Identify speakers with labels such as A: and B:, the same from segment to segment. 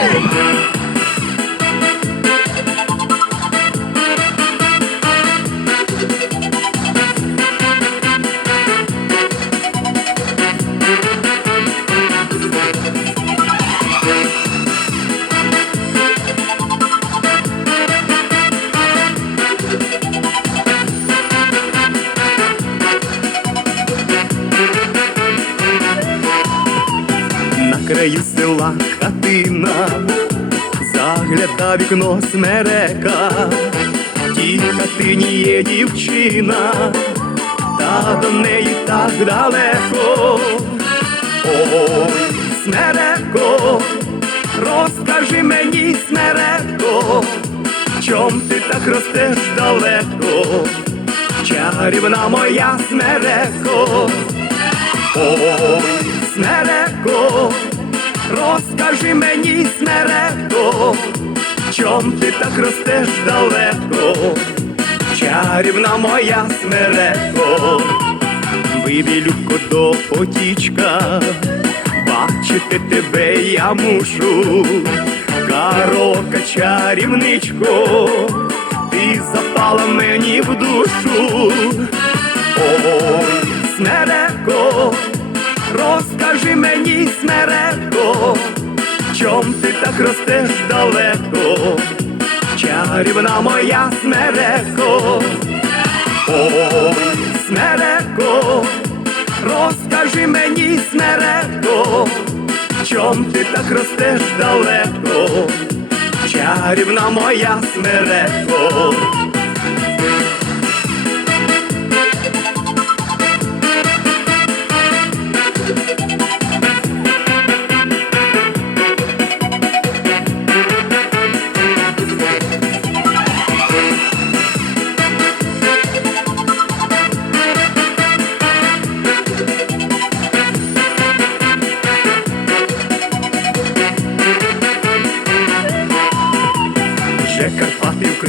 A: На краю села хатина, загляда вікно смерека, тій хатині є дівчина, та до неї так далеко. Ой, смереко, розкажи мені, смереко, чом ти так ростеш далеко, чарівна моя смереко. Ой, розкажи мені, смереко, чом ти так ростеш далеко, чарівна моя смереко, вибілюко до потічка, бачити тебе я мушу, карока чарівничко, ти запала мені в душу. Ой, смереко, розкажи мені, смереко, чом ти так ростеш далеко, чарівна моя смереко, ой, смереко, розкажи мені, смереко, чом ти так ростеш далеко, чарівна моя смереко.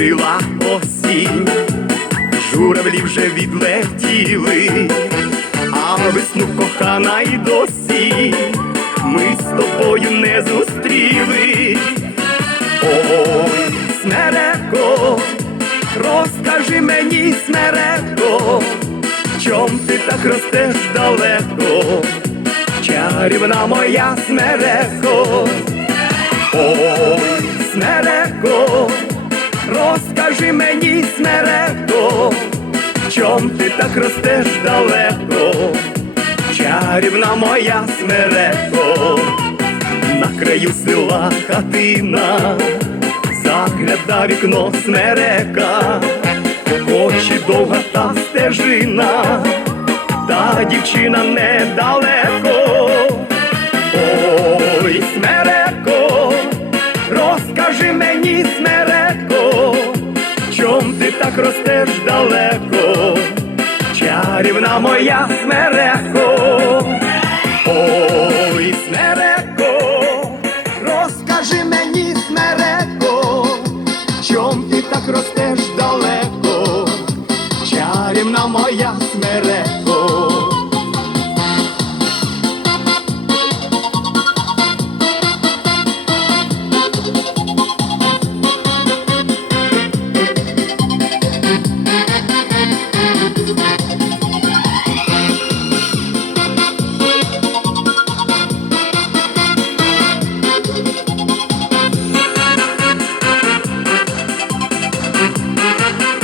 A: Карпати осінь, журавлі вже відлетіли, а весну кохана й досі ми з тобою не зустріли. Ой, смереко, розкажи мені, смереко, чом ти так ростеш далеко, чарівна моя смереко. Ой, розкажи мені, смереко, чом ти так ростеш далеко, чарівна моя смереко, на краю села хатина, загляда вікно смерека, очі довга та стежина, та дівчина недалеко. Далеко, чарівна моя смереко. Thank you.